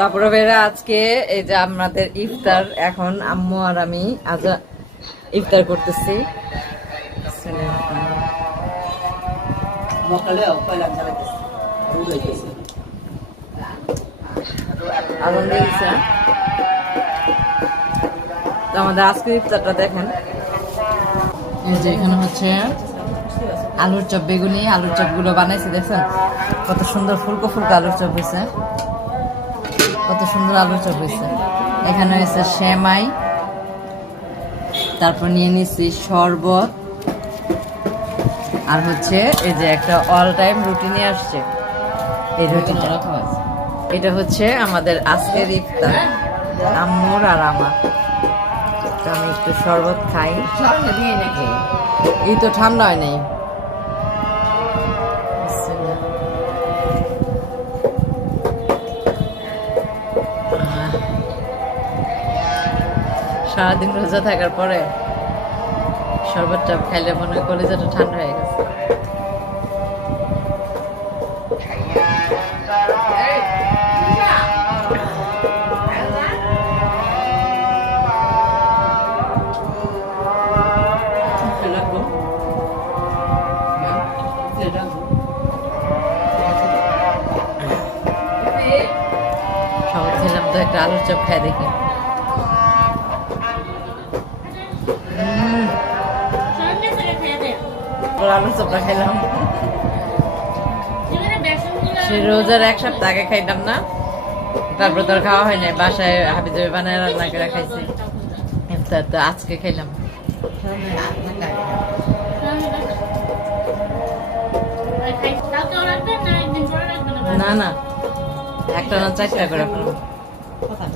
তারপরে বেরা আজকে এই যে আমাদের ইফতার, এখন আম্মু আর আমি আজ ইফতার করতেছি। আমাদের আজকের ইফতারটা দেখেন, এই যে এখানে হচ্ছে আলুর চপ, বেগুনি আলুর চপ গুলো বানাইছি, দেখছেন কত সুন্দর ফুলকো ফুলকো আলুর চপ হয়েছে, কত সুন্দর আলুর চপ হয়েছে। এখানে হয়েছে সেমাই, তারপর নিয়ে নিচ্ছি শরবত, আর হচ্ছে এই যে একটা অল টাইম রুটি নিয়ে আসছে, এই রুটিটা রাখা আছে। এটা হচ্ছে আমাদের আজকের ইফতার, আম্মুর আর আমার। তো আমি একটু শরবত খাই, এই তো ঠান্ডা হয় নাই। সারাদিন রোজা থাকার পরে শরবতটা খাইলে মনে হয় কলেজাটা ঠান্ডা হয়ে গেছে। শরবত খেলাম তো, একটা আলুর চপ খাই দেখি। আলুর চপটা খাইলাম, সে রোজার এক সপ্তাহ আগে খাইলাম না, তারপর তো আর খাওয়া হয় নাই, বাসায় হাবি জাবি বানায় রান্না করে খাইছি, তো আজকে খাইলাম। না না, একটা না 4টা করে ফেলাম।